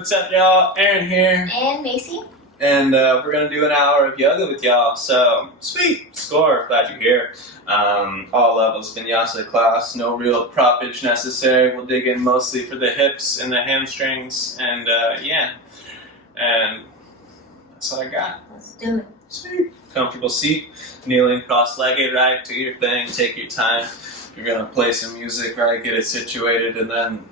What's up, y'all? Aaron here. And Macy. And we're going to do an hour of yoga with y'all. So, sweet. Score. Glad you're here. All levels Vinyasa class. No real proppage necessary. We'll dig in mostly for the hips and the hamstrings. And yeah. And that's what I got. Let's do it. Sweet. Comfortable seat. Kneeling cross-legged, right? Do your thing. Take your time. If you're going to play some music, right? Get it situated and then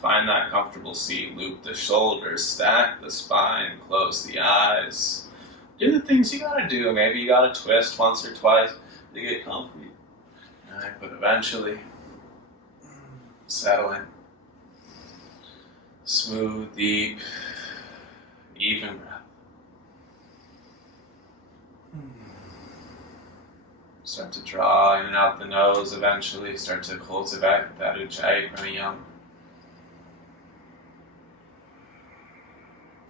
find that comfortable seat, loop the shoulders, stack the spine, close the eyes. Do the things you gotta do. Maybe you gotta twist once or twice to get comfy. Alright, but eventually, settle in. Smooth, deep, even breath. Start to draw in and out the nose eventually. Start to cultivate that ujjayi pranayama.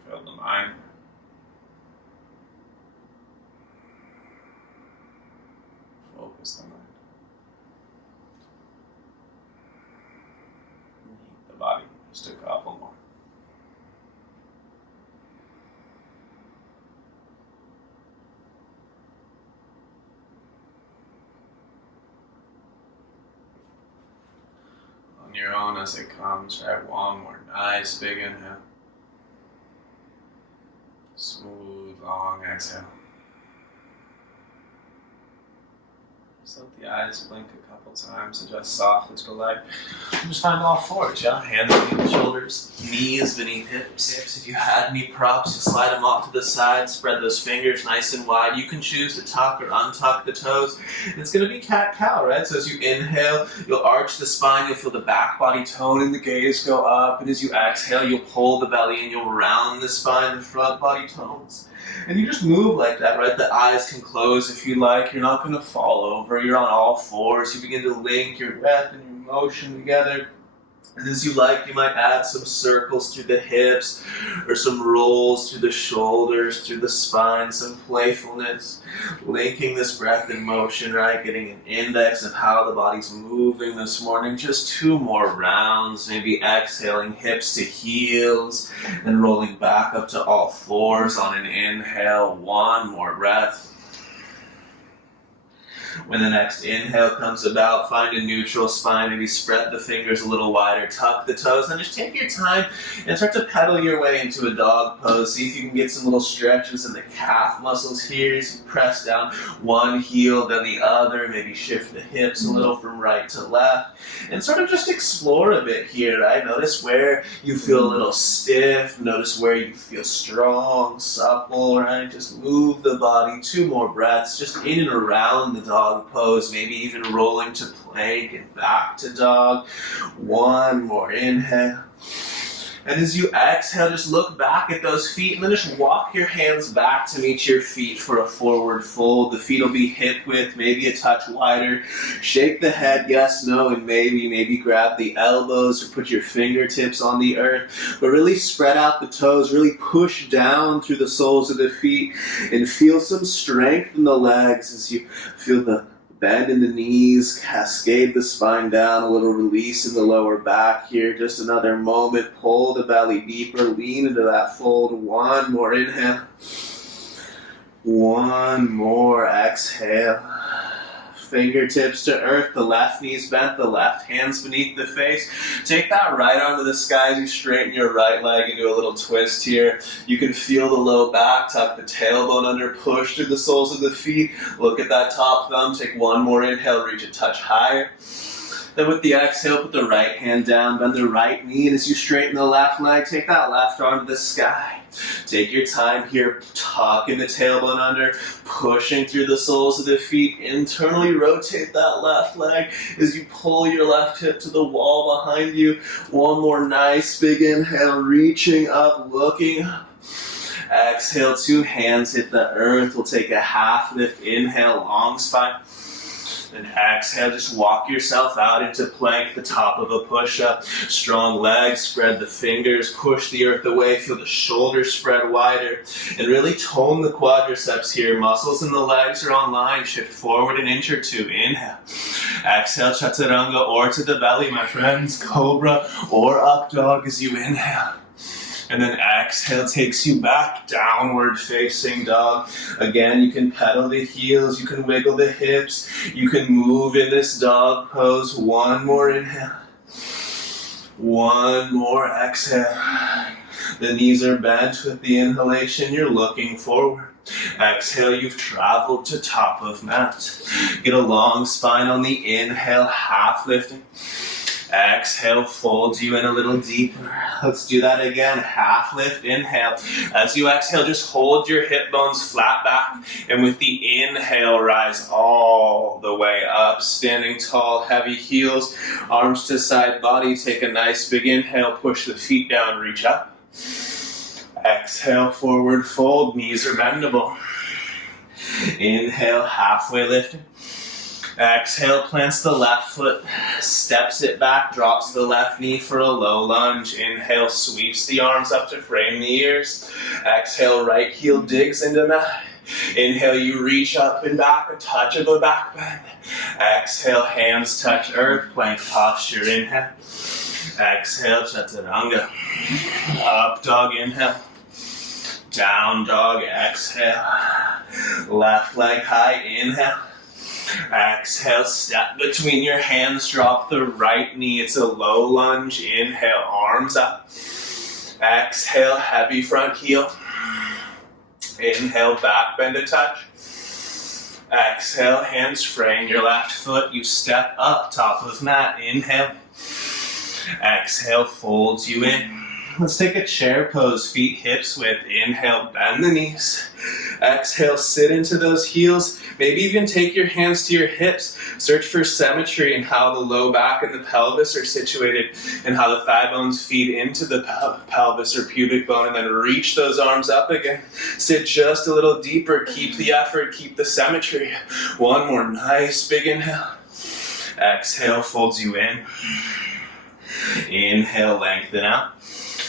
Fill the mind. Focus the mind. Heat the body. Just a couple more. On your own as it comes, right? One more nice big inhale. Smooth, long exhale. Just let the eyes blink a couple times, adjust softly to the light. Just find all fours, yeah? Hands beneath the shoulders, knees beneath hips. If you had any props, you slide them off to the side, spread those fingers nice and wide. You can choose to tuck or untuck the toes. It's going to be cat-cow, right? So as you inhale, you'll arch the spine, you'll feel the back body tone and the gaze go up. And as you exhale, you'll pull the belly and you'll round the spine, the front body tones. And you just move like that, right? The eyes can close if you like. You're not going to fall over. You're on all fours. You begin to link your breath and your motion together. And as you like, you might add some circles through the hips or some rolls through the shoulders, through the spine, some playfulness. Linking this breath and motion, right? Getting an index of how the body's moving this morning. Just 2 more rounds. Maybe exhaling hips to heels and rolling back up to all fours on an inhale. 1 more breath. When the next inhale comes about, find a neutral spine, maybe spread the fingers a little wider, tuck the toes, and just take your time and start to pedal your way into a dog pose. See if you can get some little stretches in the calf muscles here as you press down one heel, then the other, maybe shift the hips a little from right to left, and sort of just explore a bit here, right? Notice where you feel a little stiff, notice where you feel strong, supple, right? Just move the body, 2 more breaths, just in and around the dog pose, maybe even rolling to plank and back to dog. 1 more inhale. And as you exhale, just look back at those feet and then just walk your hands back to meet your feet for a forward fold. The feet will be hip width, maybe a touch wider. Shake the head, yes, no, and maybe grab the elbows or put your fingertips on the earth. But really spread out the toes, really push down through the soles of the feet and feel some strength in the legs as you feel the bend in the knees, cascade the spine down, a little release in the lower back here. Just another moment. Pull the belly deeper, lean into that fold. 1 more inhale. 1 more exhale. Fingertips to earth, the left knee's bent, the left hand's beneath the face. Take that right arm to the sky as you straighten your right leg and do a little twist here. You can feel the low back, tuck the tailbone under, push through the soles of the feet. Look at that top thumb, take 1 more inhale, reach a touch higher. Then with the exhale, put the right hand down, bend the right knee, and as you straighten the left leg, take that left arm to the sky. Take your time here, tucking the tailbone under, pushing through the soles of the feet, internally rotate that left leg as you pull your left hip to the wall behind you. 1 more nice big inhale, reaching up, looking up. Exhale, 2 hands hit the earth. We'll take a half lift, inhale, long spine. Then exhale, just walk yourself out into plank, the top of a push-up. Strong legs, spread the fingers, push the earth away, feel the shoulders spread wider, and really tone the quadriceps here. Muscles in the legs are online. Shift forward an inch or 2. Inhale. Exhale, chaturanga, or to the belly, my friends. Cobra or up dog as you inhale. And then exhale takes you back, downward facing dog. Again, you can pedal the heels, you can wiggle the hips, you can move in this dog pose. One more inhale. One more exhale. The knees are bent with the inhalation, you're looking forward. Exhale, you've traveled to top of mat. Get a long spine on the inhale, half lifting. Exhale, folds you in a little deeper. Let's do that again. Half lift, inhale. As you exhale, just hold your hip bones flat back. And with the inhale, rise all the way up. Standing tall, heavy heels, arms to side body. Take a nice big inhale, push the feet down, reach up. Exhale, forward fold, knees are bendable. Inhale, halfway lifting. Exhale, plants the left foot, steps it back, drops the left knee for a low lunge. Inhale, sweeps the arms up to frame the ears. Exhale, right heel digs into mat. Inhale, you reach up and back, a touch of a back bend. Exhale, hands touch earth, plank posture, inhale. Exhale, chaturanga. Up dog, inhale. Down dog, exhale. Left leg high, inhale. Exhale, step between your hands, drop the right knee, it's a low lunge. Inhale, arms up. Exhale, heavy front heel. Inhale, back bend a touch. Exhale, hands frame your left foot, you step up, top of mat. Inhale. Exhale, folds you in. Let's take a chair pose, feet hips width. Inhale, bend the knees. Exhale, sit into those heels. Maybe even take your hands to your hips. Search for symmetry in how the low back and the pelvis are situated and how the thigh bones feed into the pelvis or pubic bone, and then reach those arms up again. Sit just a little deeper. Keep the effort, keep the symmetry. One more nice big inhale. Exhale, folds you in. Inhale, lengthen out.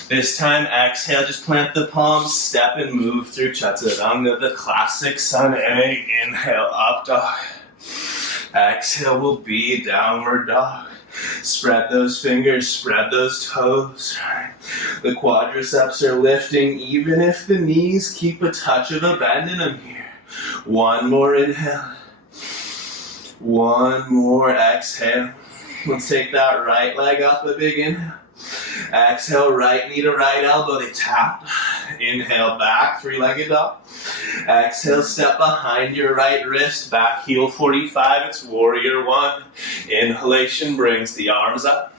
This time, exhale, just plant the palms, step and move through chaturanga, the classic sun egg. Inhale, up dog. Exhale will be downward dog. Spread those fingers, spread those toes. The quadriceps are lifting, even if the knees keep a touch of a bend in them here. One more inhale. One more exhale. Let's take that right leg up, a big inhale. Exhale, right knee to right elbow, they tap. Inhale, back, three-legged dog. Exhale, step behind your right wrist, back heel 45, it's warrior one. Inhalation brings the arms up.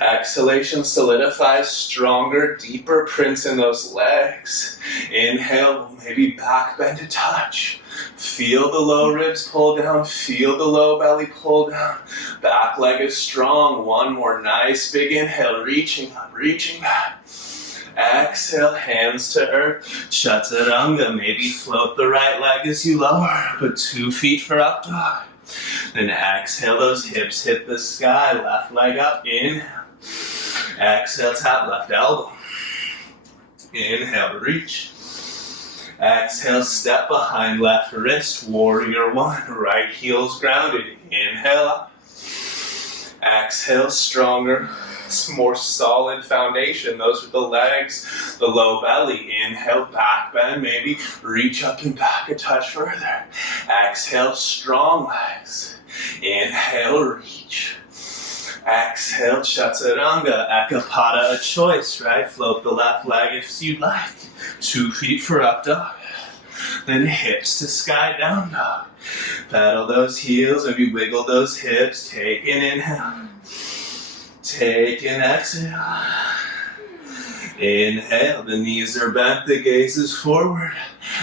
Exhalation solidifies stronger, deeper prints in those legs. Inhale, maybe back bend a touch. Feel the low ribs pull down, feel the low belly pull down. Back leg is strong. One more nice big inhale, reaching up, reaching back. Exhale, hands to earth. Chaturanga, maybe float the right leg as you lower. Put 2 feet for up dog. Then exhale, those hips hit the sky. Left leg up, inhale. Exhale, tap left elbow. Inhale, reach. Exhale, step behind left wrist, warrior one. Right heel's grounded. Inhale up. Exhale, stronger, more solid foundation. Those are the legs, the low belly. Inhale, back bend, maybe reach up and back a touch further. Exhale, strong legs. Inhale, reach. Exhale, chaturanga, ekapada, a choice, right? Float the left leg if you'd like. 2 feet for up dog. Then hips to sky down dog. Pedal those heels, maybe wiggle those hips. Take an inhale. Take an exhale. Inhale, the knees are bent, the gaze is forward.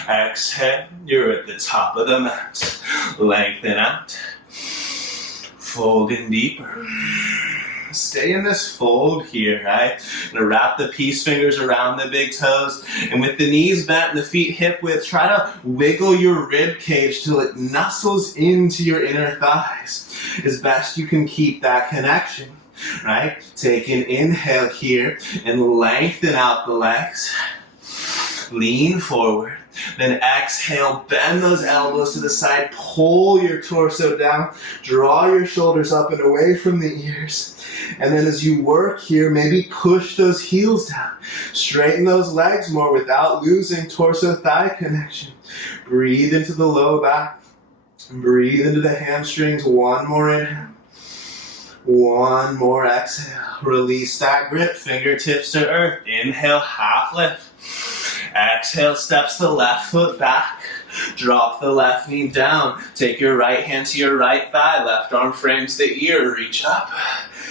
Exhale, you're at the top of the mat. Lengthen out. Fold in deeper. Stay in this fold here, right? Gonna wrap the peace fingers around the big toes, and with the knees bent and the feet hip width, try to wiggle your rib cage till it nuzzles into your inner thighs. As best you can keep that connection, right? Take an inhale here and lengthen out the legs. Lean forward. Then exhale, bend those elbows to the side, pull your torso down, draw your shoulders up and away from the ears. And then as you work here, maybe push those heels down. Straighten those legs more without losing torso-thigh connection. Breathe into the low back. Breathe into the hamstrings. One more inhale. One more exhale. Release that grip, fingertips to earth. Inhale, half lift. Exhale, steps the left foot back. Drop the left knee down. Take your right hand to your right thigh. Left arm frames the ear. Reach up.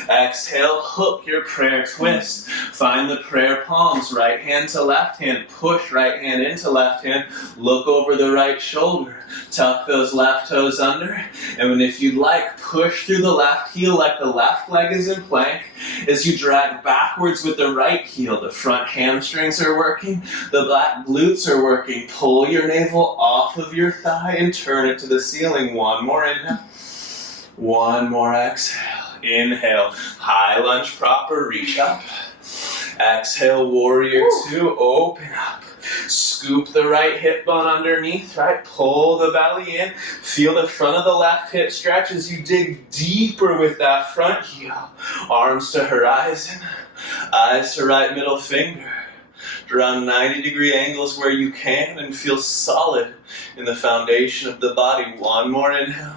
Exhale, hook your prayer twist. Find the prayer palms. Right hand to left hand. Push right hand into left hand. Look over the right shoulder. Tuck those left toes under. And if you'd like, push through the left heel like the left leg is in plank. As you drag backwards with the right heel, the front hamstrings are working. The back glutes are working. Pull your navel off of your thigh and turn it to the ceiling. One more inhale. One more exhale. Inhale, high lunge proper, reach up. Exhale, warrior two, open up. Scoop the right hip bone underneath, right? Pull the belly in. Feel the front of the left hip stretch as you dig deeper with that front heel. Arms to horizon, eyes to right middle finger. Draw 90-degree angles where you can and feel solid in the foundation of the body. One more inhale.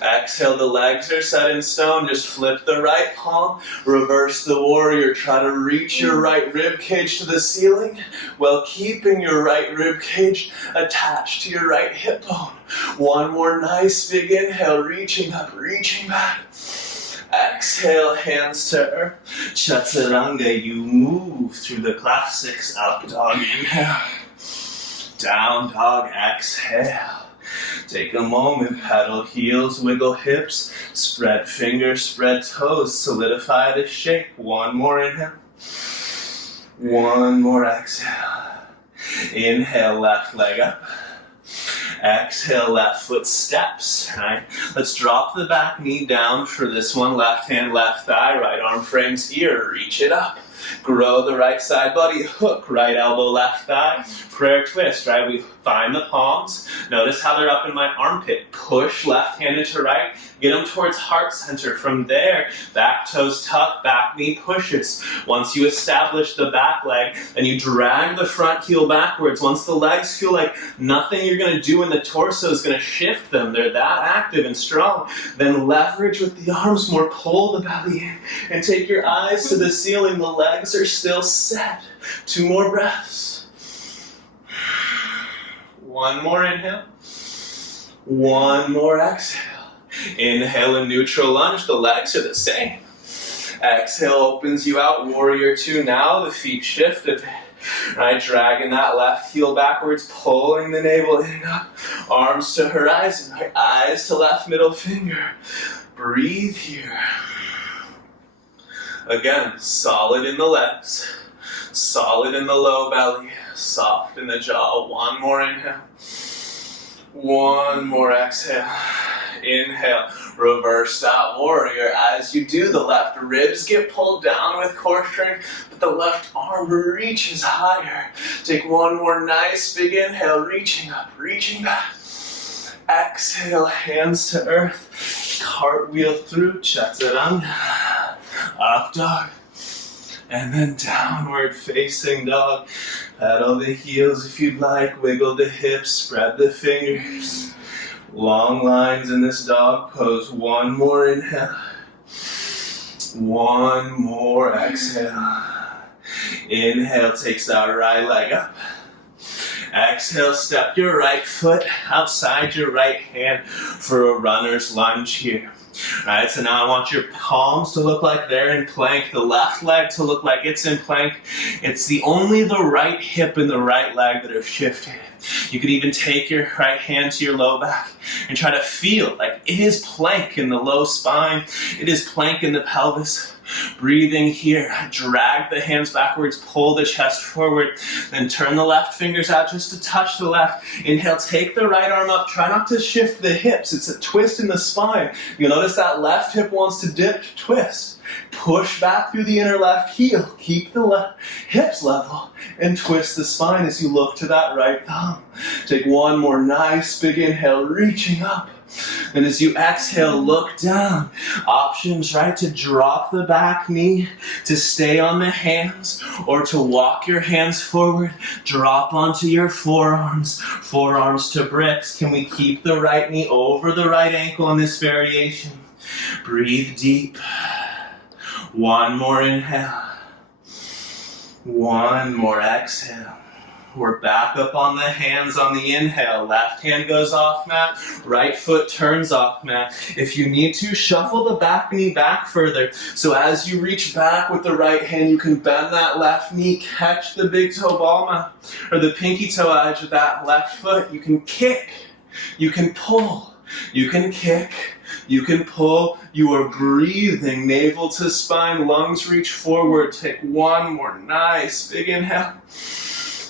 Exhale, the legs are set in stone. Just flip the right palm, reverse the warrior. Try to reach your right rib cage to the ceiling while keeping your right rib cage attached to your right hip bone. One more nice big inhale, reaching up, reaching back. Exhale, hands to earth. Chaturanga, you move through the classics. Up dog, inhale. Down dog, exhale. Take a moment, pedal heels, wiggle hips, spread fingers, spread toes, solidify the shape. One more inhale. One more exhale. Inhale, left leg up. Exhale, left foot steps, right? Let's drop the back knee down for this one. Left hand, left thigh, right arm frames ear, reach it up. Grow the right side body, hook, right elbow, left thigh, prayer twist, right? We find the palms. Notice how they're up in my armpit. Push left hand into right, get them towards heart center. From there, back toes tuck, back knee pushes. Once you establish the back leg, and you drag the front heel backwards. Once the legs feel like nothing you're gonna do in the torso is gonna shift them, they're that active and strong, then leverage with the arms more, pull the belly in, and take your eyes to the ceiling. The legs are still set. 2 more breaths. One more inhale. One more exhale. Inhale in neutral lunge. The legs are the same. Exhale opens you out. Warrior two. Now the feet shift a bit. Right, dragging that left heel backwards, pulling the navel in and up. Arms to horizon. Right, eyes to left middle finger. Breathe here. Again, solid in the legs, solid in the low belly, soft in the jaw. One more inhale. One more exhale. Inhale, reverse that warrior. As you do, the left ribs get pulled down with core strength, but the left arm reaches higher. Take one more nice big inhale, reaching up, reaching back. Exhale, hands to earth. Cartwheel through, chaturanga. Up dog. And then downward facing dog. Pedal the heels if you'd like. Wiggle the hips, spread the fingers. Long lines in this dog pose. One more inhale. One more exhale. Inhale takes that right leg up. Exhale, step your right foot outside your right hand for a runner's lunge here. Alright, so now I want your palms to look like they're in plank, the left leg to look like it's in plank. It's only the right hip and the right leg that are shifting. You could even take your right hand to your low back and try to feel like it is plank in the low spine. It is plank in the pelvis. Breathing here, drag the hands backwards, pull the chest forward, then turn the left fingers out just to touch the left. Inhale, take the right arm up, try not to shift the hips. It's a twist in the spine. You'll notice that left hip wants to dip, twist. Push back through the inner left heel. Keep the hips level and twist the spine as you look to that right thumb. Take one more nice big inhale, reaching up. And as you exhale, look down. Options, right, to drop the back knee, to stay on the hands, or to walk your hands forward, drop onto your forearms to bricks. Can we keep the right knee over the right ankle in this variation? Breathe deep. One more inhale. One more exhale. We're back up on the hands on the inhale. Left hand goes off mat, right foot turns off mat. If you need to, shuffle the back knee back further. So as you reach back with the right hand, you can bend that left knee, catch the big toe ball mat, or the pinky toe edge of that left foot. You can kick, you can pull, you can kick, you can pull. You are breathing, navel to spine, lungs reach forward. Take one more nice big inhale.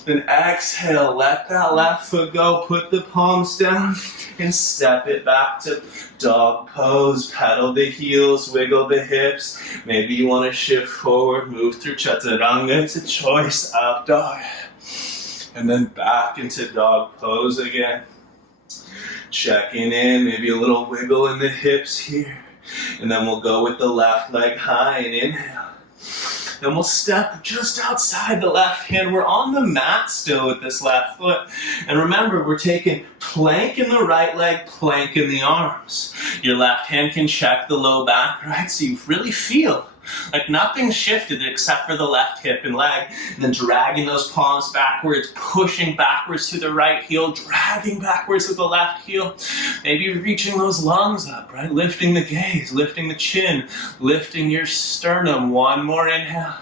Then exhale, let that left foot go, put the palms down and step it back to dog pose. Pedal the heels, wiggle the hips. Maybe you want to shift forward, move through chaturanga. It's a choice, up dog. And then back into dog pose again. Checking in, maybe a little wiggle in the hips here. And then we'll go with the left leg high and inhale. Then we'll step just outside the left hand. We're on the mat still with this left foot. And remember, we're taking plank in the right leg, plank in the arms. Your left hand can check the low back, right? So you really feel like nothing shifted except for the left hip and leg. And then dragging those palms backwards, pushing backwards to the right heel, dragging backwards with the left heel. Maybe reaching those lungs up, right? Lifting the gaze, lifting the chin, lifting your sternum. One more inhale.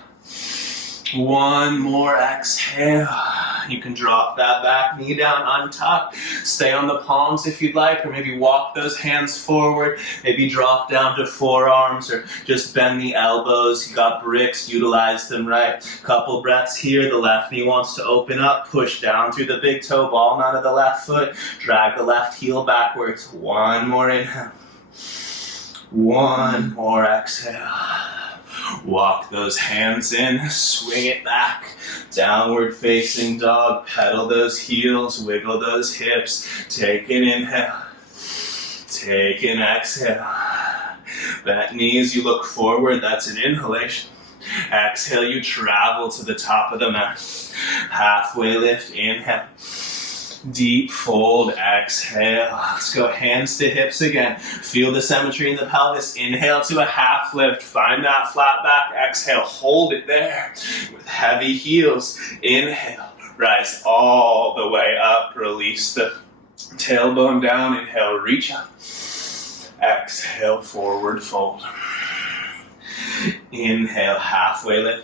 One more exhale. You can drop that back knee down, untuck. Stay on the palms if you'd like, or maybe walk those hands forward. Maybe drop down to forearms, or just bend the elbows. You got bricks, utilize them, right? Couple breaths here. The left knee wants to open up. Push down through the big toe ball mat of the left foot. Drag the left heel backwards. One more inhale. One more exhale. Walk those hands in, swing it back, downward facing dog, pedal those heels, wiggle those hips, take an inhale, take an exhale. Bent knees, you look forward, that's an inhalation. Exhale, you travel to the top of the mat. Halfway lift, inhale. Deep fold, exhale. Let's go hands to hips again. Feel the symmetry in the pelvis. Inhale to a half lift. Find that flat back. Exhale, hold it there with heavy heels. Inhale, rise all the way up. Release the tailbone down. Inhale, reach up. Exhale, forward fold. Inhale, halfway lift.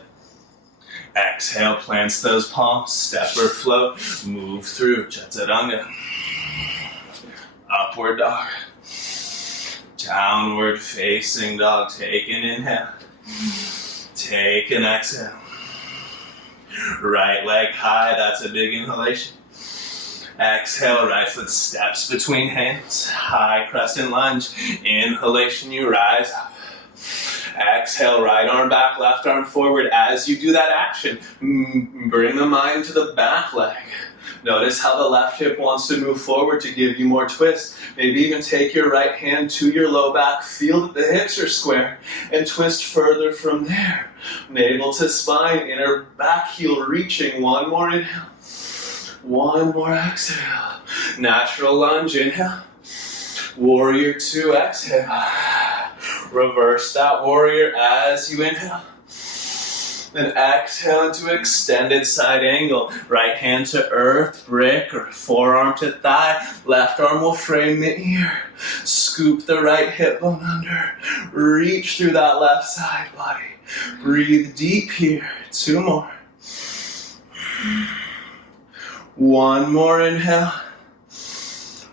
Exhale, plants those palms, step or float, move through chaturanga. Upward dog. Downward facing dog, take an inhale. Take an exhale. Right leg high, that's a big inhalation. Exhale, right foot steps between hands. High crescent lunge. Inhalation, you rise up. Exhale, right arm back, left arm forward. As you do that action, bring the mind to the back leg. Notice how the left hip wants to move forward to give you more twist. Maybe even take your right hand to your low back. Feel that the hips are square and twist further from there. Navel to spine, inner back heel reaching. One more inhale. One more exhale. Natural lunge, inhale. Warrior two, exhale. Reverse that warrior as you inhale. Then exhale into extended side angle. Right hand to earth, brick, or forearm to thigh. Left arm will frame the ear. Scoop the right hip bone under. Reach through that left side body. Breathe deep here. Two more. One more inhale.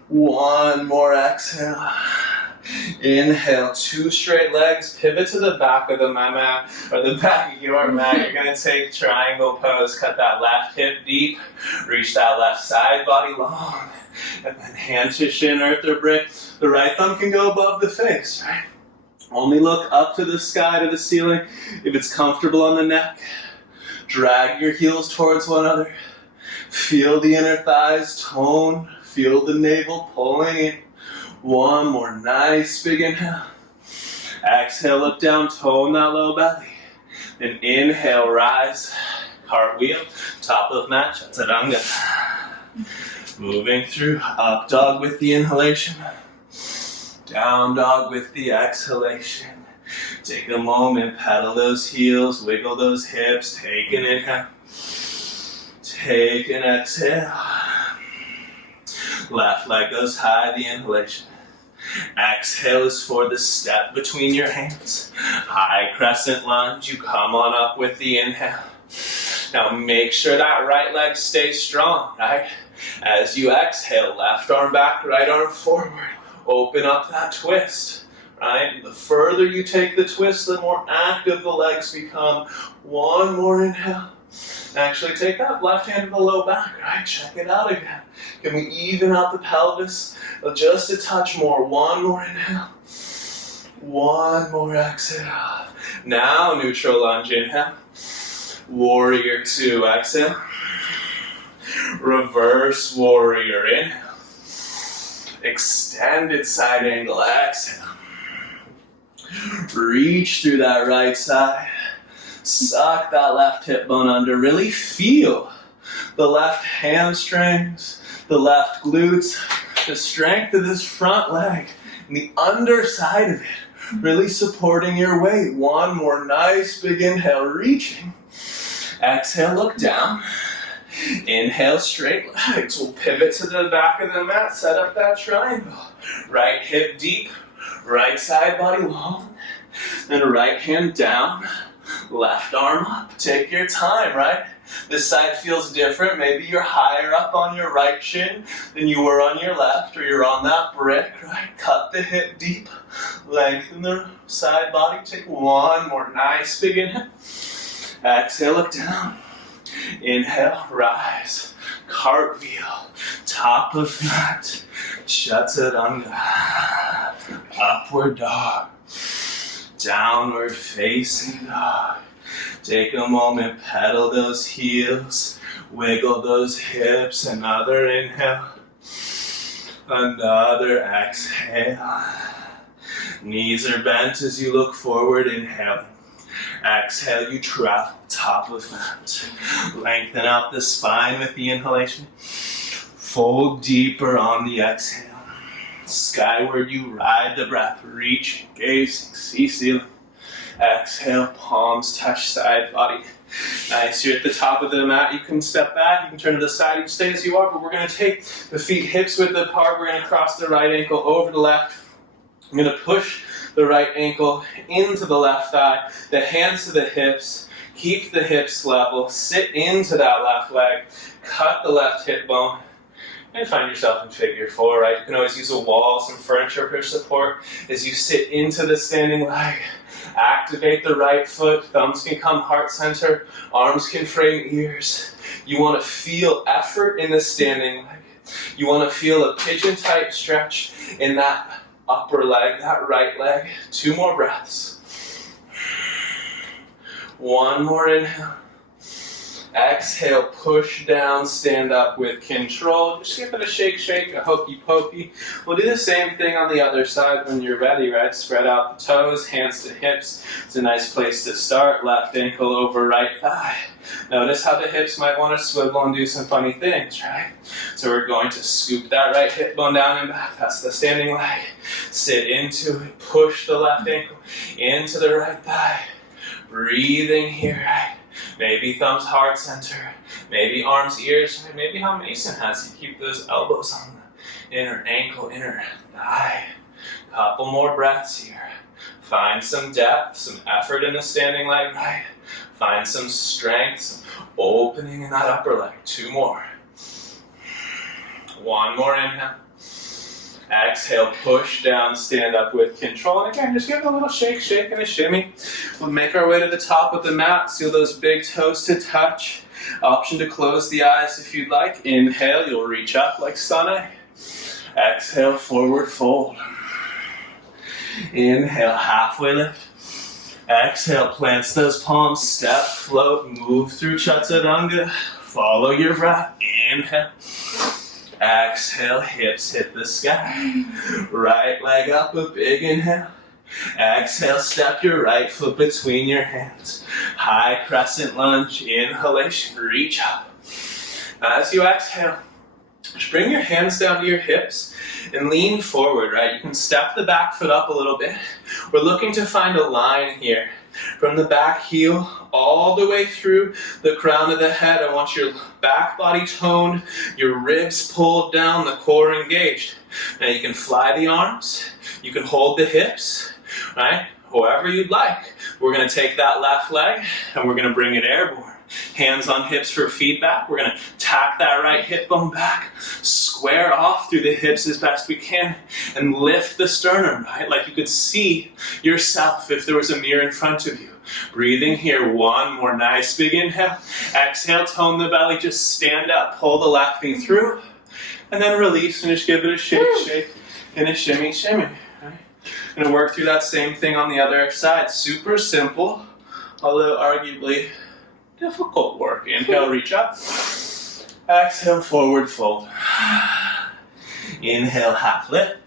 One more exhale. Inhale, two straight legs, pivot to the back of the mat, or the back of your mat. You're going to take triangle pose, cut that left hip deep, reach that left side body long, and then hand to shin, earth or brick. The right thumb can go above the face, right? Only look up to the sky, to the ceiling. If it's comfortable on the neck, drag your heels towards one another. Feel the inner thighs tone. Feel the navel pulling in. One more nice big inhale. Exhale, look down, tone that low belly. Then inhale, rise, cartwheel, top of mat, chaturanga. Moving through, up dog with the inhalation. Down dog with the exhalation. Take a moment, pedal those heels, wiggle those hips, take an inhale. Take an exhale. Left leg goes high, the inhalation. Exhale is for the step between your hands. High crescent lunge, you come on up with the inhale. Now make sure that right leg stays strong, right? As you exhale, left arm back, right arm forward. Open up that twist, right? The further you take the twist, the more active the legs become. One more inhale. Actually, take that left hand to the low back, right? Check it out again. Can we even out the pelvis? Just a touch more. One more inhale. One more exhale. Now, neutral lunge, inhale. Warrior two, exhale. Reverse warrior, inhale. Extended side angle, exhale. Reach through that right side. Suck that left hip bone under. Really feel the left hamstrings, the left glutes, the strength of this front leg, and the underside of it. Really supporting your weight. One more nice big inhale, reaching. Exhale, look down. Inhale, straight legs. We'll pivot to the back of the mat, set up that triangle. Right hip deep, right side body long. Then right hand down. Left arm up, take your time, right? This side feels different. Maybe you're higher up on your right shin than you were on your left, or you're on that brick, right? Cut the hip deep, lengthen the side body. Take one more nice big inhale. Exhale, look down. Inhale, rise. Cartwheel, top of mat, chaturanga. Upward dog. Downward facing dog. Take a moment, pedal those heels, wiggle those hips, another inhale, another exhale. Knees are bent as you look forward, inhaling. Exhale, you travel, top of mat. Lengthen out the spine with the inhalation. Fold deeper on the exhale. Skyward you ride the breath, reaching, gazing, see ceiling. Exhale, palms touch side body. Nice, you're at the top of the mat. You can step back, you can turn to the side, you can stay as you are, but we're going to take the feet hips width apart. We're going to cross the right ankle over the left. I'm going to push the right ankle into the left thigh, the hands to the hips, keep the hips level, sit into that left leg, cut the left hip bone, and find yourself in figure four, right? You can always use a wall, some furniture for support as you sit into the standing leg. Activate the right foot, thumbs can come heart center, arms can frame ears. You want to feel effort in the standing leg. You want to feel a pigeon type stretch in that upper leg, that right leg. 2 more breaths. One more inhale. Exhale, push down, stand up with control. Just give it a shake, a hokey pokey. We'll do the same thing on the other side when you're ready, right? Spread out the toes, hands to hips. It's a nice place to start. Left ankle over right thigh. Notice how the hips might want to swivel and do some funny things, right? So we're going to scoop that right hip bone down and back. That's the standing leg. Sit into it. Push the left ankle into the right thigh. Breathing here, right? Maybe thumbs heart center, maybe arms ears, maybe how Mason has you keep those elbows on the inner ankle, inner thigh. Couple more breaths here. Find some depth, some effort in the standing leg, right? Find some strength, some opening in that upper leg. 2 more. 1 more inhale. Exhale, push down, stand up with control. And again, just give it a little shake and a shimmy. We'll make our way to the top of the mat. Seal those big toes to touch. Option to close the eyes if you'd like. Inhale, you'll reach up like sun. Exhale, forward fold. Inhale, halfway lift. Exhale, plants those palms, step, float, move through chaturanga. Follow your breath. Inhale. Exhale, hips hit the sky. Right leg up, a big inhale. Exhale, step your right foot between your hands. High crescent lunge, inhalation, reach up. As you exhale, just bring your hands down to your hips and lean forward, right? You can step the back foot up a little bit. We're looking to find a line here from the back heel all the way through the crown of the head. I want your back body toned, your ribs pulled down, the core engaged. Now you can fly the arms, you can hold the hips, right? However you'd like. We're going to take that left leg and we're going to bring it airborne. Hands on hips for feedback. We're going to tack that right hip bone back, square off through the hips as best we can, and lift the sternum, right? Like you could see yourself if there was a mirror in front of you. Breathing here, one more nice big inhale. Exhale, tone the belly, just stand up, pull the left knee through, and then release and just give it a shake, and a shimmy, shimmy. Right? Gonna work through that same thing on the other side. Super simple, although arguably difficult work. Inhale, reach up. Exhale, forward fold. Inhale, half lift.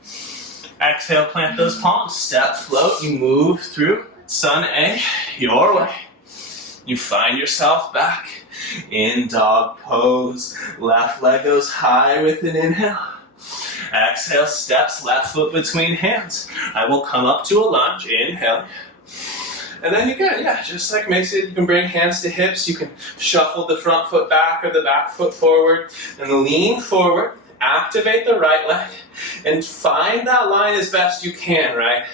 Exhale, plant those palms. Step, float. You move through Sun A, your way. You find yourself back in dog pose. Left leg goes high with an inhale. Exhale, steps, left foot between hands. I will come up to a lunge. Inhale. And then you can, just like makes it, you can bring hands to hips, you can shuffle the front foot back or the back foot forward, and lean forward, activate the right leg, and find that line as best you can, right?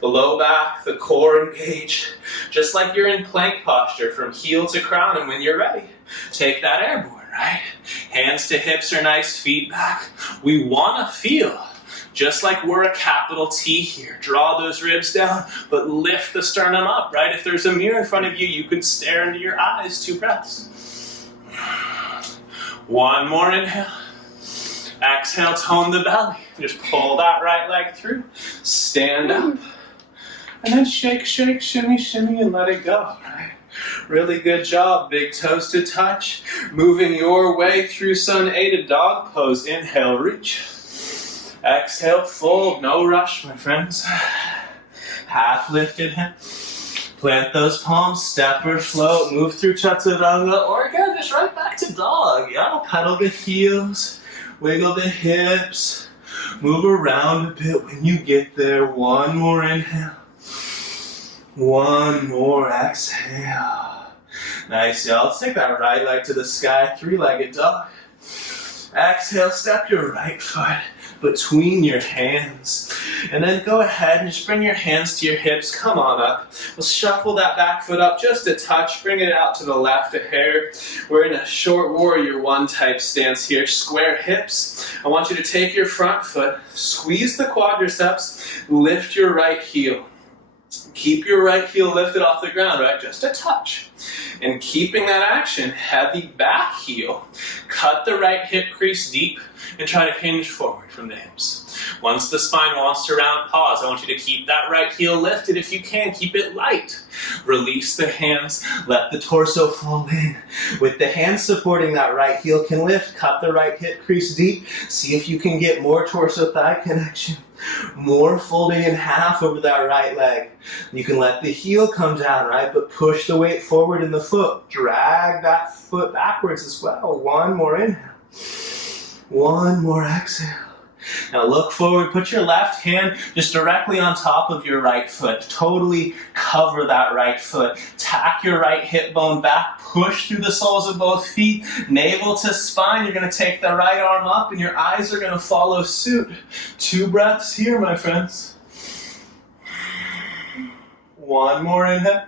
The low back, the core engaged, just like you're in plank posture from heel to crown, and when you're ready, take that airborne, right? Hands to hips are nice, feedback. We want to feel just like we're a capital T here. Draw those ribs down, but lift the sternum up, right? If there's a mirror in front of you, you can stare into your eyes. 2 breaths. One more inhale. Exhale, tone the belly. Just pull that right leg through. Stand up. And then shake, shake, shimmy, shimmy, and let it go, right? Really good job. Big toes to touch. Moving your way through Sun A to dog pose. Inhale, reach. Exhale, fold, no rush, my friends. Half lifted hip. Plant those palms, step or float, move through chaturanga, or again, just right back to dog. Yeah, pedal the heels, wiggle the hips, move around a bit when you get there. One more inhale. One more exhale. Nice, y'all. Let's take that right leg to the sky, 3-legged dog. Exhale, step your right foot between your hands. And then go ahead and just bring your hands to your hips. Come on up. We'll shuffle that back foot up just a touch. Bring it out to the left a hair. We're in a short warrior 1 type stance here. Square hips. I want you to take your front foot, squeeze the quadriceps, lift your right heel. Keep your right heel lifted off the ground, right? Just a touch. And keeping that action, heavy back heel. Cut the right hip crease deep and try to hinge forward from the hips. Once the spine wants to round, pause. I want you to keep that right heel lifted. If you can, keep it light. Release the hands, let the torso fall in. With the hands supporting that right heel can lift, cut the right hip crease deep. See if you can get more torso thigh connection. More folding in half over that right leg. You can let the heel come down, right? But push the weight forward in the foot. Drag that foot backwards as well. One more inhale. One more exhale. Now look forward, put your left hand just directly on top of your right foot. Totally cover that right foot. Tack your right hip bone back, push through the soles of both feet, navel to spine. You're going to take the right arm up and your eyes are going to follow suit. 2 breaths here, my friends. One more inhale.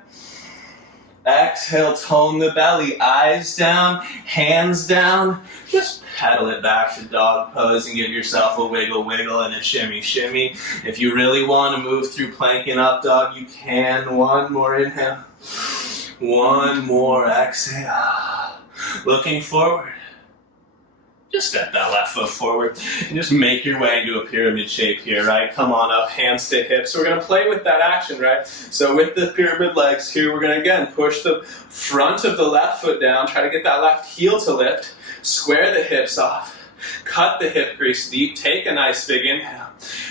Exhale, tone the belly, eyes down, hands down. Just pedal it back to dog pose and give yourself a wiggle, wiggle, and a shimmy, shimmy. If you really want to move through plank and up dog, you can. One more inhale. One more exhale. Looking forward. just step that left foot forward and just make your way into a pyramid shape here, right? Come on up, hands to hips. So we're gonna play with that action, right? So with the pyramid legs here, we're gonna again push the front of the left foot down, try to get that left heel to lift, square the hips off, cut the hip crease deep, take a nice big inhale.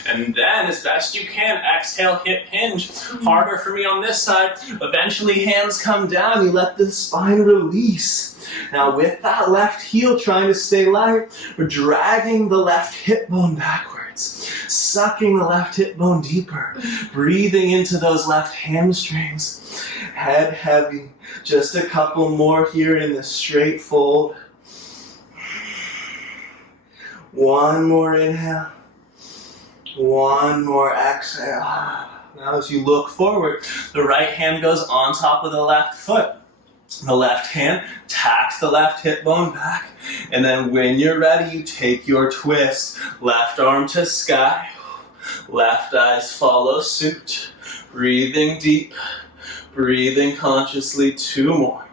And then, as best you can, exhale, hip hinge. Harder for me on this side. Eventually, hands come down. You let the spine release. Now, with that left heel trying to stay light, we're dragging the left hip bone backwards, sucking the left hip bone deeper, breathing into those left hamstrings. Head heavy. Just a couple more here in the straight fold. One more inhale. One more exhale. Now as you look forward, the right hand goes on top of the left foot. The left hand tacks the left hip bone back. And then when you're ready, you take your twist. Left arm to sky. Left eyes follow suit. Breathing deep. Breathing consciously. Two more.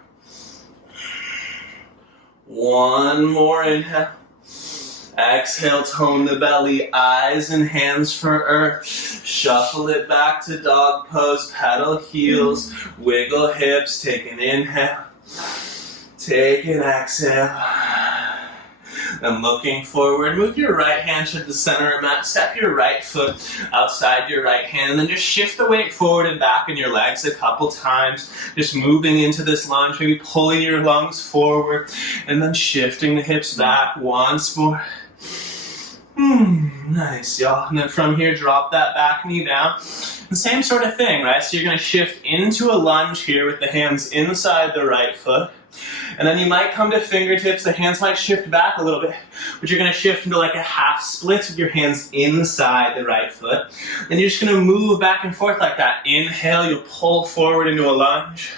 One more inhale. Exhale, tone the belly, eyes and hands for earth. Shuffle it back to dog pose, pedal heels, wiggle hips, take an inhale, take an exhale. Then looking forward, move your right hand to the center of the mat, step your right foot outside your right hand, and then just shift the weight forward and back in your legs a couple times. Just moving into this lunge, maybe pulling your lungs forward, and then shifting the hips back once more. Nice, y'all. And then from here, drop that back knee down. The same sort of thing, right? So you're going to shift into a lunge here with the hands inside the right foot. And then you might come to fingertips. The hands might shift back a little bit. But you're going to shift into like a half split with your hands inside the right foot. And you're just going to move back and forth like that. Inhale, you'll pull forward into a lunge.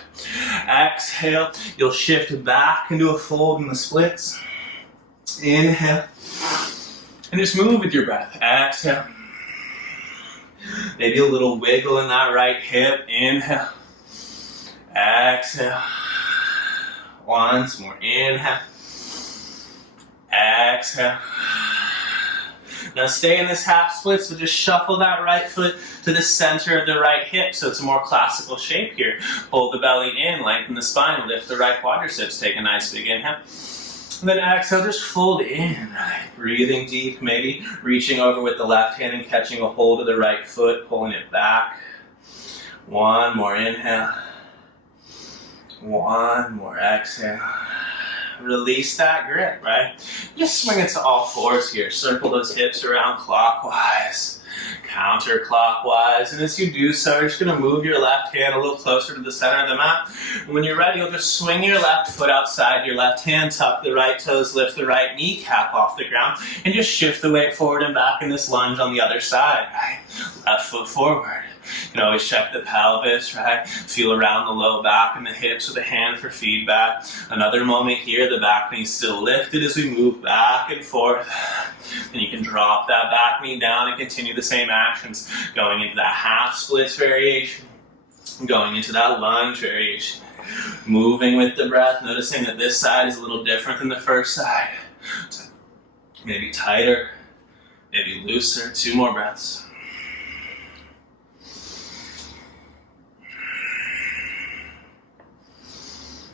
Exhale, you'll shift back into a fold in the splits. Inhale. And just move with your breath. Exhale. Maybe a little wiggle in that right hip. Inhale. Exhale. Once more. Inhale. Exhale. Now stay in this half split, so just shuffle that right foot to the center of the right hip so it's a more classical shape here. Hold the belly in, lengthen the spine, lift the right quadriceps, take a nice big inhale. And then exhale, just fold in, right? Breathing deep, maybe reaching over with the left hand and catching a hold of the right foot, pulling it back. One more inhale. One more exhale. Release that grip, right? Just swing it to all fours here. Circle those hips around clockwise, counterclockwise. And as you do so, you're just going to move your left hand a little closer to the center of the mat. And when you're ready, you'll just swing your left foot outside your left hand, tuck the right toes, lift the right kneecap off the ground, and just shift the weight forward and back in this lunge on the other side, right? Left foot forward. You can always check the pelvis, right? Feel around the low back and the hips with a hand for feedback. Another moment here, the back knee still lifted as we move back and forth. And you can drop that back knee down and continue the same actions, going into that half splits variation, going into that lunge variation, moving with the breath, noticing that this side is a little different than the first side. So maybe tighter, maybe looser. Two more breaths.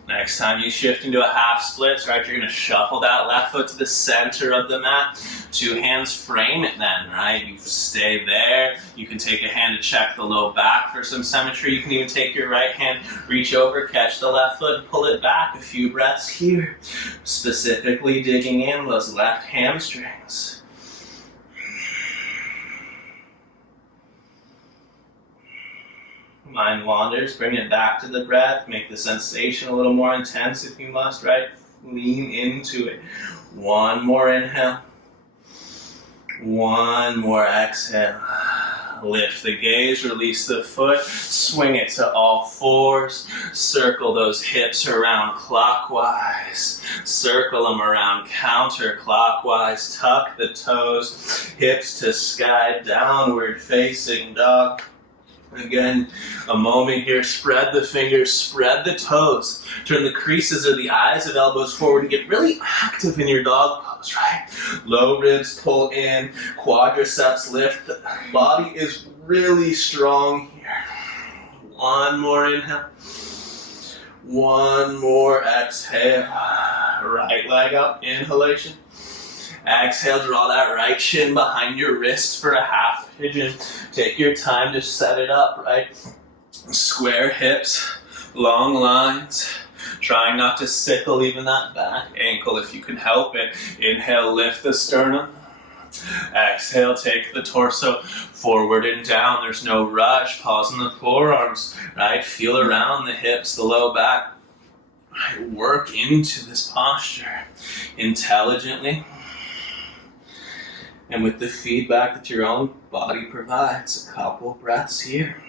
Next time you shift into a half split, right, you're going to shuffle that left foot to the center of the mat. Two hands frame it then, right? You stay there. You can take a hand to check the low back for some symmetry. You can even take your right hand, reach over, catch the left foot, and pull it back. A few breaths here. Specifically digging in those left hamstrings. Mind wanders, bring it back to the breath, make the sensation a little more intense if you must, right? Lean into it. One more inhale. One more exhale. Lift the gaze, release the foot, swing it to all fours, circle those hips around clockwise, circle them around counterclockwise, tuck the toes, hips to sky, downward facing dog. Again, a moment here, spread the fingers, spread the toes, turn the creases of the eyes of elbows forward and get really active in your dog pose. pose, right? Low ribs pull in, quadriceps lift. The body is really strong here. One more inhale. One more exhale. Right leg up, inhalation. Exhale, draw that right shin behind your wrist for a half pigeon. Take your time to set it up, right? Square hips, long lines. Trying not to sickle even that back ankle if you can help it. Inhale, lift the sternum. Exhale, take the torso forward and down. There's no rush. Pause in the forearms, right? Feel around the hips, the low back. Right? Work into this posture intelligently and with the feedback that your own body provides. A couple breaths here.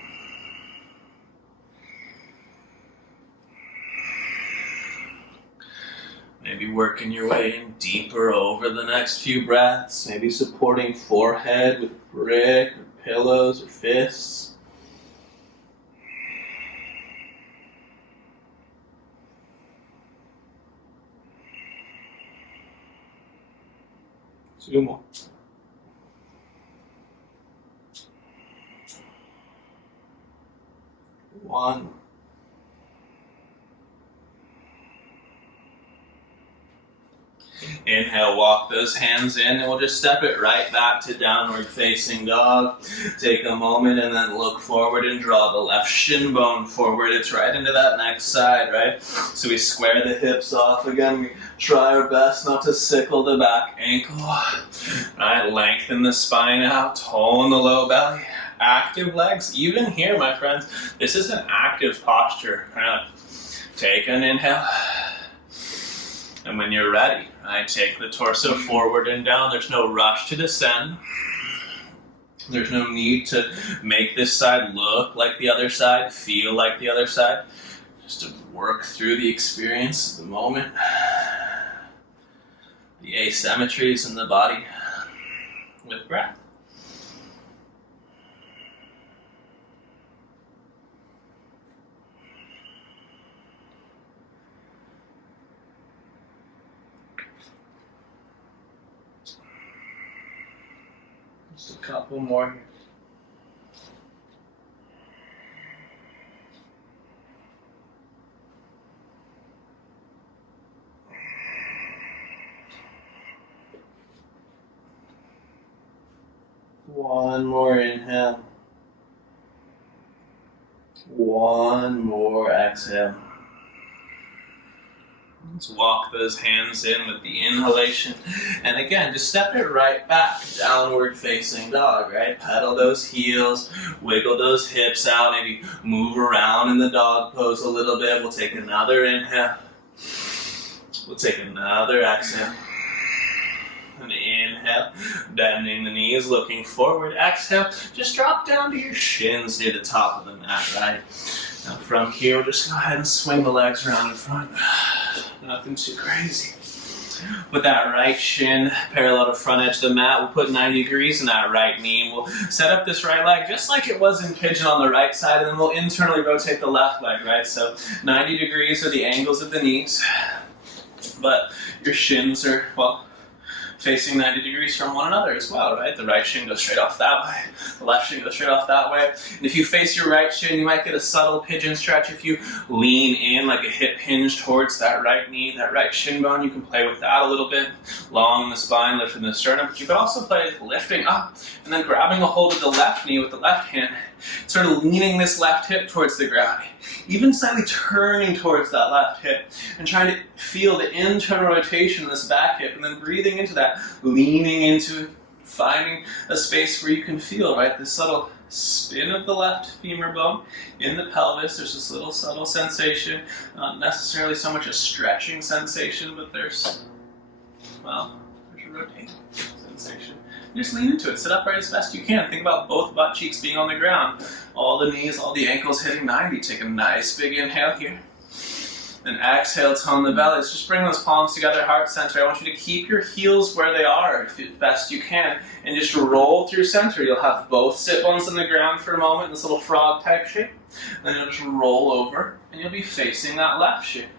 Maybe working your way in deeper over the next few breaths. Maybe supporting forehead with brick or pillows or fists. Two more. One. Inhale, walk those hands in, and we'll just step it right back to downward facing dog. Take a moment and then look forward and draw the left shin bone forward. It's right into that next side, right? So we square the hips off again. We try our best not to sickle the back ankle. Right, lengthen the spine out, tone the low belly. Active legs, even here, my friends, this is an active posture. Take an inhale. And when you're ready, right, take the torso forward and down. There's no rush to descend. There's no need to make this side look like the other side, feel like the other side. Just to work through the experience of the moment. The asymmetries in the body with breath. Just a couple more here. One more inhale. One more exhale. Let's walk those hands in with the inhalation. And again, just step it right back. Downward facing dog, right? Pedal those heels, wiggle those hips out, maybe move around in the dog pose a little bit. We'll take another inhale. We'll take another exhale. And inhale, bending the knees, looking forward. Exhale, just drop down to your shins near the top of the mat, right? Now from here, we'll just go ahead and swing the legs around in front. Nothing too crazy. With that right shin parallel to front edge of the mat, we'll put 90 degrees in that right knee, and we'll set up this right leg just like it was in pigeon on the right side, and then we'll internally rotate the left leg, right? So 90 degrees are the angles of the knees, but your shins are, well, facing 90 degrees from one another as well, right? The right shin goes straight off that way. The left shin goes straight off that way. And if you face your right shin, you might get a subtle pigeon stretch. If you lean in like a hip hinge towards that right knee, that right shin bone, you can play with that a little bit. Long in the spine, lifting the sternum. But you can also play lifting up and then grabbing a hold of the left knee with the left hand, sort of leaning this left hip towards the ground. Even slightly turning towards that left hip and trying to feel the internal rotation of this back hip and then breathing into that, leaning into it, finding a space where you can feel, right, this subtle spin of the left femur bone in the pelvis. There's this little subtle sensation, not necessarily so much a stretching sensation, but there's a rotating sensation. Just lean into it. Sit upright as best you can. Think about both butt cheeks being on the ground. All the knees, all the ankles hitting 90. Take a nice big inhale here. Then exhale, tone the belly. Let's just bring those palms together, heart center. I want you to keep your heels where they are as best you can. And just roll through center. You'll have both sit bones on the ground for a moment in this little frog type shape. Then you'll just roll over and you'll be facing that left shin.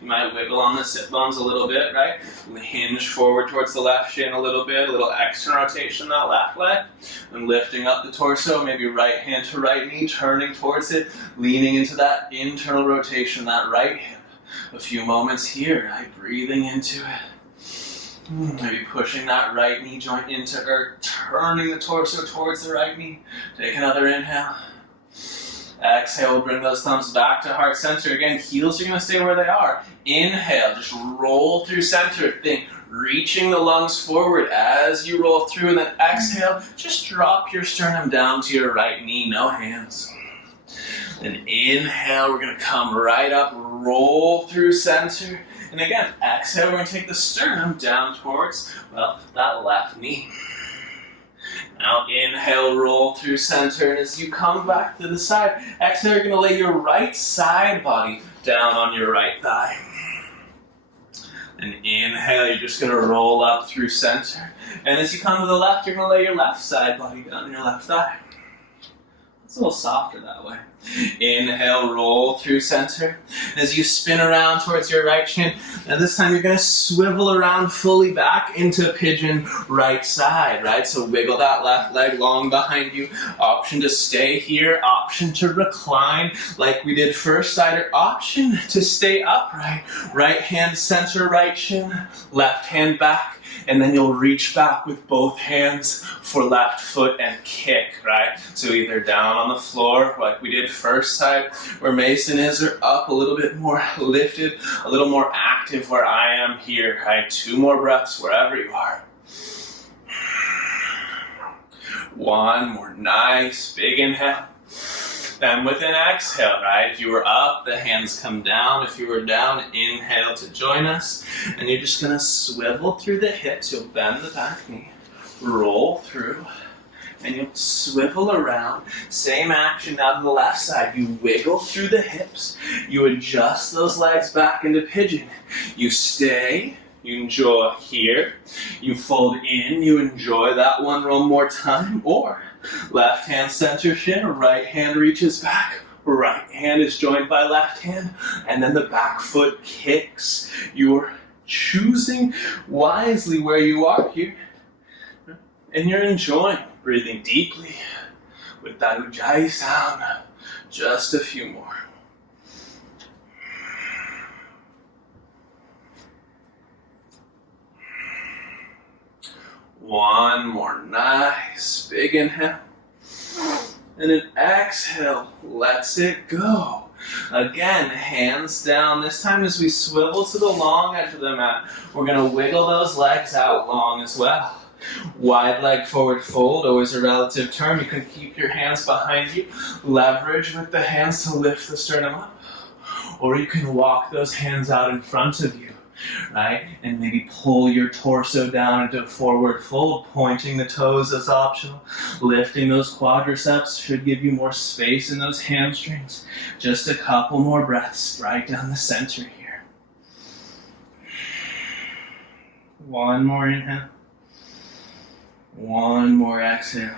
You might wiggle on the sit bones a little bit, right? Hinge forward towards the left shin a little bit, a little extra rotation that left leg. And lifting up the torso, maybe right hand to right knee, turning towards it, leaning into that internal rotation, that right hip. A few moments here, right? Breathing into it. Maybe pushing that right knee joint into earth, turning the torso towards the right knee. Take another inhale. Exhale, we'll bring those thumbs back to heart center. Again, heels are going to stay where they are. Inhale, just roll through center. Think reaching the lungs forward as you roll through. And then exhale, just drop your sternum down to your right knee, no hands. Then inhale, we're going to come right up, roll through center. And again, exhale, we're going to take the sternum down towards, well, that left knee. Now inhale, roll through center, and as you come back to the side, exhale, you're going to lay your right side body down on your right thigh. And inhale, you're just going to roll up through center. And as you come to the left, you're going to lay your left side body down on your left thigh. It's a little softer that way. Inhale, roll through center. And as you spin around towards your right shin, and this time you're going to swivel around fully back into pigeon right side, right? So wiggle that left leg long behind you. Option to stay here, option to recline like we did first side, or option to stay upright. Right hand center, right shin, left hand back. And then you'll reach back with both hands for left foot and kick, right? So either down on the floor, like we did first side, where Mason is, or up a little bit more lifted, a little more active where I am here, right? 2 more breaths wherever you are. 1 more nice big inhale. Then with an exhale, right? If you were up, the hands come down. If you were down, inhale to join us. And you're just going to swivel through the hips. You'll bend the back knee, roll through, and you'll swivel around. Same action now to the left side. You wiggle through the hips. You adjust those legs back into pigeon. You stay. You enjoy here. You fold in. You enjoy that one more time. Or left hand center shin, right hand reaches back, right hand is joined by left hand, and then the back foot kicks. You're choosing wisely where you are here, and you're enjoying breathing deeply with that ujjayi sound. Just a few more. One more nice big inhale. And an exhale, lets it go. Again, hands down. This time as we swivel to the long edge of the mat, we're going to wiggle those legs out long as well. Wide leg forward fold, always a relative term. You can keep your hands behind you. Leverage with the hands to lift the sternum up. Or you can walk those hands out in front of you. Right? And maybe pull your torso down into a forward fold, pointing the toes as optional. Lifting those quadriceps should give you more space in those hamstrings. Just a couple more breaths right down the center here. 1 more inhale. 1 more exhale.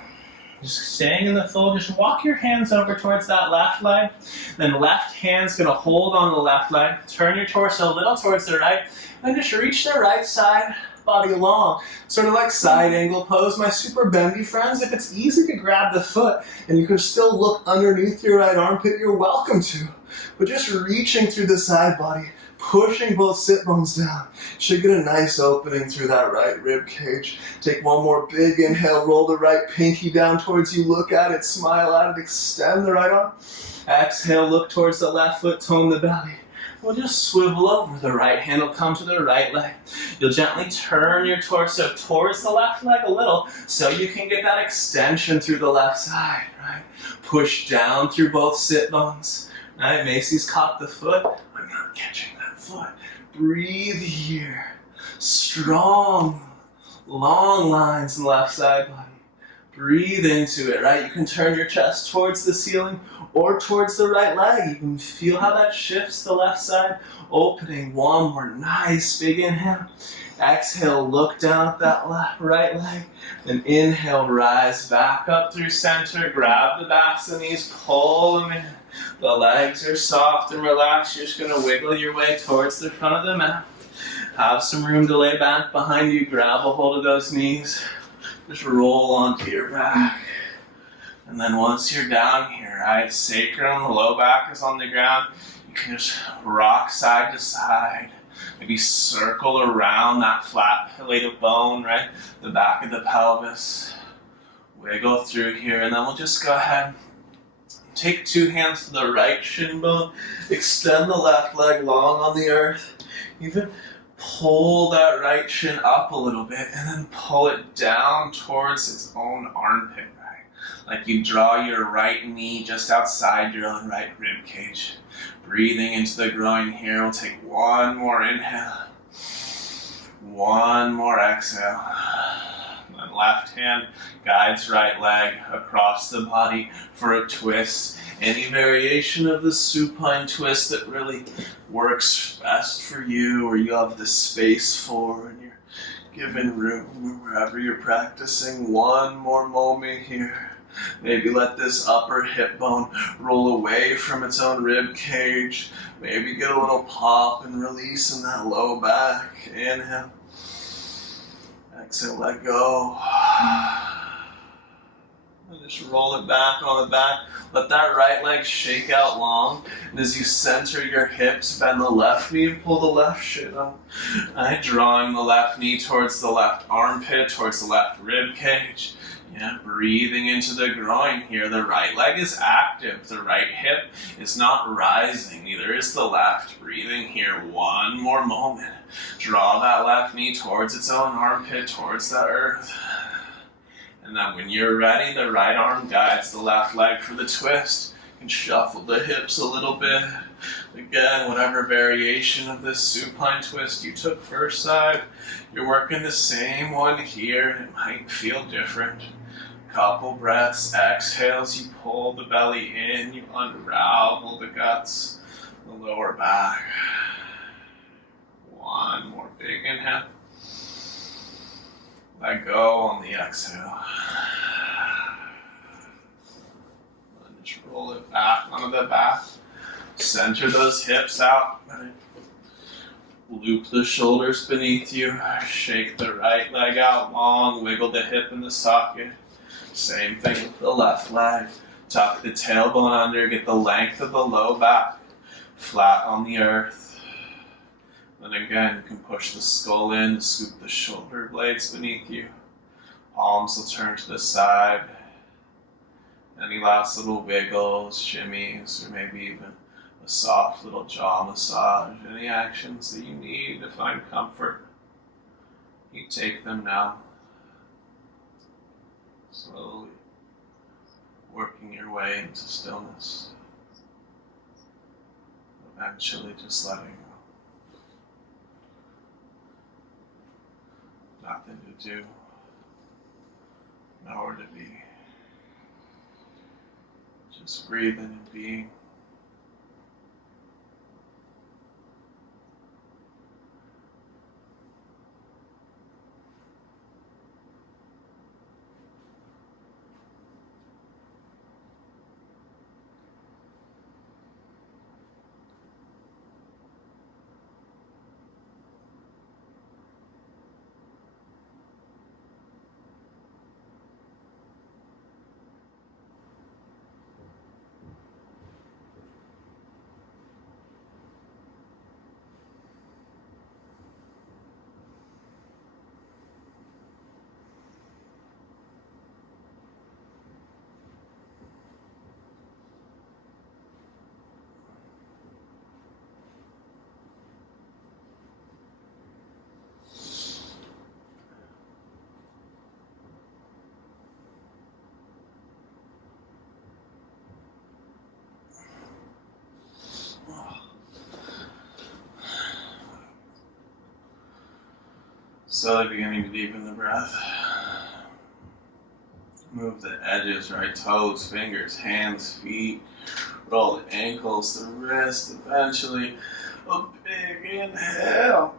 Just staying in the fold, just walk your hands over towards that left leg. Then left hand's going to hold on the left leg. Turn your torso a little towards the right. And just reach the right side, body long. Sort of like side angle pose. My super bendy friends, if it's easy to grab the foot and you can still look underneath your right armpit, you're welcome to. But just reaching through the side body, pushing both sit bones down. Should get a nice opening through that right rib cage. Take 1 more big inhale, roll the right pinky down towards you, look at it, smile at it, extend the right arm. Exhale, look towards the left foot, tone the belly. We'll just swivel over. The right hand will come to the right leg. You'll gently turn your torso towards the left leg a little so you can get that extension through the left side, right? Push down through both sit bones. Right? Macy's caught the foot. I'm not catching that foot. Breathe here. Strong, long lines in the left side body. Breathe into it, right? You can turn your chest towards the ceiling or towards the right leg. You can feel how that shifts the left side. Opening. 1 more nice big inhale. Exhale, look down at that right leg. And inhale, rise back up through center. Grab the backs of the knees, pull them in. The legs are soft and relaxed. You're just going to wiggle your way towards the front of the mat. Have some room to lay back behind you. Grab a hold of those knees. Just roll onto your back. And then once you're down here, right, sacrum, the low back is on the ground. You can just rock side to side. Maybe circle around that flat plate of bone, right? The back of the pelvis. Wiggle through here, and then we'll just go ahead. Take 2 hands to the right shin bone. Extend the left leg long on the earth. Even pull that right shin up a little bit, and then pull it down towards its own armpit, right? Like you draw your right knee just outside your own right rib cage. Breathing into the groin here. We'll take one more inhale. One more exhale. And left hand guides right leg across the body for a twist. Any variation of the supine twist that really works best for you, or you have the space for, and you're given room wherever you're practicing. One more moment here. Maybe let this upper hip bone roll away from its own rib cage. Maybe get a little pop and release in that low back. Inhale. Exhale, let go. And just roll it back on the back. Let that right leg shake out long. And as you center your hips, bend the left knee and pull the left shin up. Right, drawing the left knee towards the left armpit, towards the left rib cage. Yeah, breathing into the groin here. The right leg is active. The right hip is not rising. Neither is the left. Breathing here. One more moment. Draw that left knee towards its own armpit, towards the earth. And then when you're ready, the right arm guides the left leg for the twist. You can shuffle the hips a little bit. Again, whatever variation of this supine twist you took first side, you're working the same one here, and it might feel different. Couple breaths, exhales, you pull the belly in, you unravel the guts, the lower back. One more big inhale. Let go on the exhale. And just roll it back onto the back. Center those hips out. Loop the shoulders beneath you. Shake the right leg out long. Wiggle the hip in the socket. Same thing with the left leg. Tuck the tailbone under. Get the length of the low back. Flat on the earth. Then again, you can push the skull in, scoop the shoulder blades beneath you. Palms will turn to the side. Any last little wiggles, shimmies, or maybe even a soft little jaw massage. Any actions that you need to find comfort, you take them now. Slowly working your way into stillness. Eventually just letting go. Nothing to do, nowhere to be. Just breathing and being. Slowly beginning to deepen the breath. Move the edges, right? Toes, fingers, hands, feet. Roll the ankles, the wrist. Eventually, a big inhale.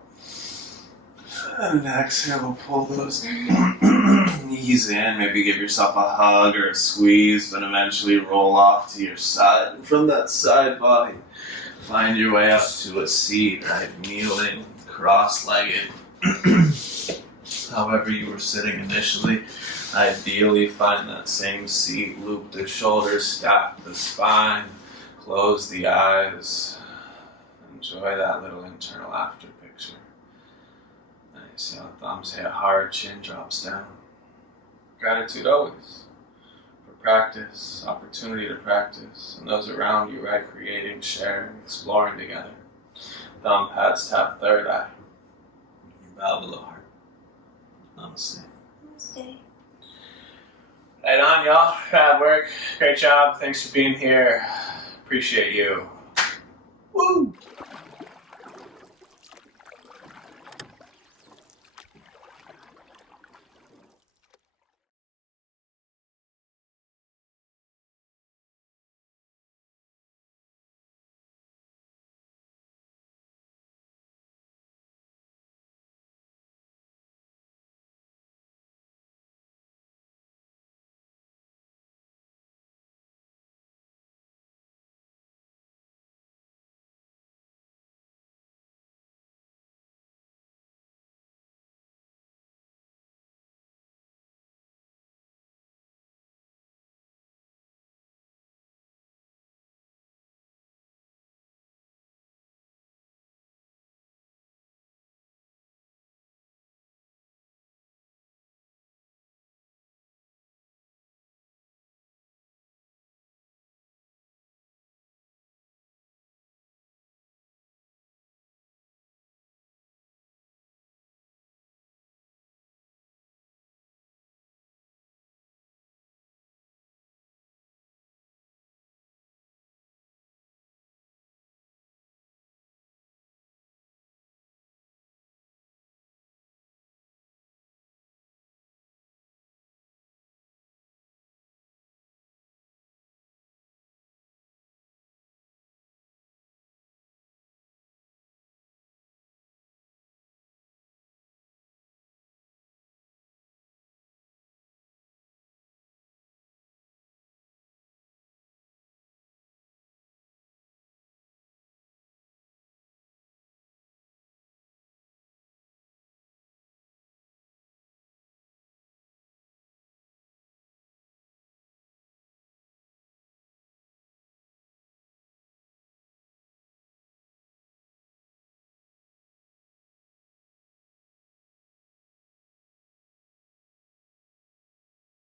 And an exhale, we'll pull those Ease in, maybe give yourself a hug or a squeeze, but eventually roll off to your side. And from that side body, find your way up to a seat, right? Kneeling, cross-legged. However you were sitting initially, ideally find that same seat, loop the shoulders, stack the spine, close the eyes. Enjoy that little internal after picture. Nice, thumbs hit hard, chin drops down. Gratitude always for practice, opportunity to practice, and those around you, right? Creating, sharing, exploring together. Thumb pads tap third eye. Bow below heart. Namaste. Namaste. Right on, y'all. Bad work. Great job. Thanks for being here. Appreciate you.